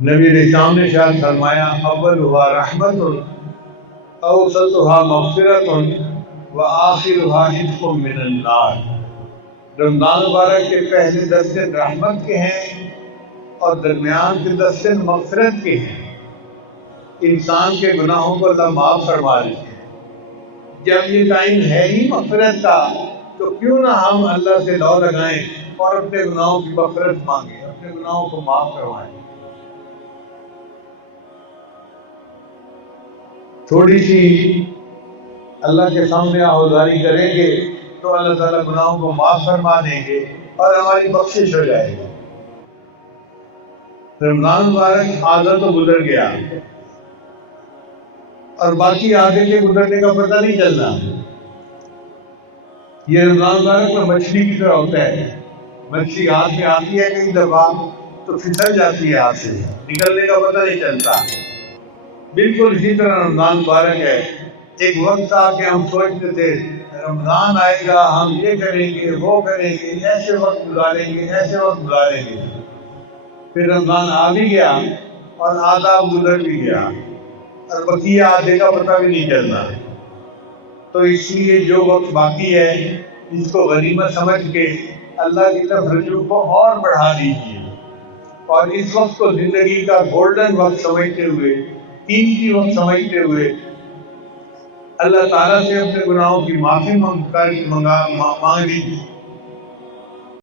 نبی علیہ السلام نے شاید فرمایا اول ہوا رحمت اوسطها مغفرت و آخرها عتق من النار۔ رمضان مبارک کے پہلے 10 دن رحمت کے ہیں اور درمیان کے 10 دن مغفرت کے ہیں۔ انسان کے گناہوں کو اللہ معاف فرما دیتے ہیں۔ جب یہ ٹائم ہے ہی مغفرت کا تو کیوں نہ ہم اللہ سے لو لگائیں اور اپنے گناہوں کی مغفرت مانگیں، اپنے گناہوں کو معاف کروائیں۔ تھوڑی سی اللہ کے سامنے آہوازاری کریں گے تو اللہ تعالیٰ گناہوں کو معاف فرما دیں گے اور ہماری بخشش ہو جائے گی۔ رمضان مبارک آدھا تو گزر گیا اور باقی آگے کے گزرنے کا پتہ نہیں چلنا۔ یہ رمضان مبارک میں مچھلی کی طرح ہوتا ہے، مچھلی ہاتھ میں آتی ہے کئی دفعہ تو پھسل جاتی ہے ہاتھ سے، نکلنے کا پتہ نہیں چلتا۔ بالکل اسی طرح رمضان مبارک ہے۔ ایک وقت تھا کہ ہم سوچتے تھے رمضان آئے گا ہم یہ کریں گے وہ کریں گے، ایسے وقت گزاریں گے ایسے وقت گزاریں گے۔ پھر رمضان آ بھی گیا اور آدھا گزر بھی گیا اور بقیہ آدھے کا پتہ بھی نہیں چلنا۔ تو اس لیے جو وقت باقی ہے اس کو غنیمت سمجھ کے اللہ کی طرف رجوع کو اور بڑھا دیجیے اور اس وقت کو زندگی کا گولڈن وقت سمجھتے ہوئے، قیمتی وقت سمجھتے ہوئے اللہ تعالیٰ سے اپنے گناہوں کی معافی مانگ لیجیے۔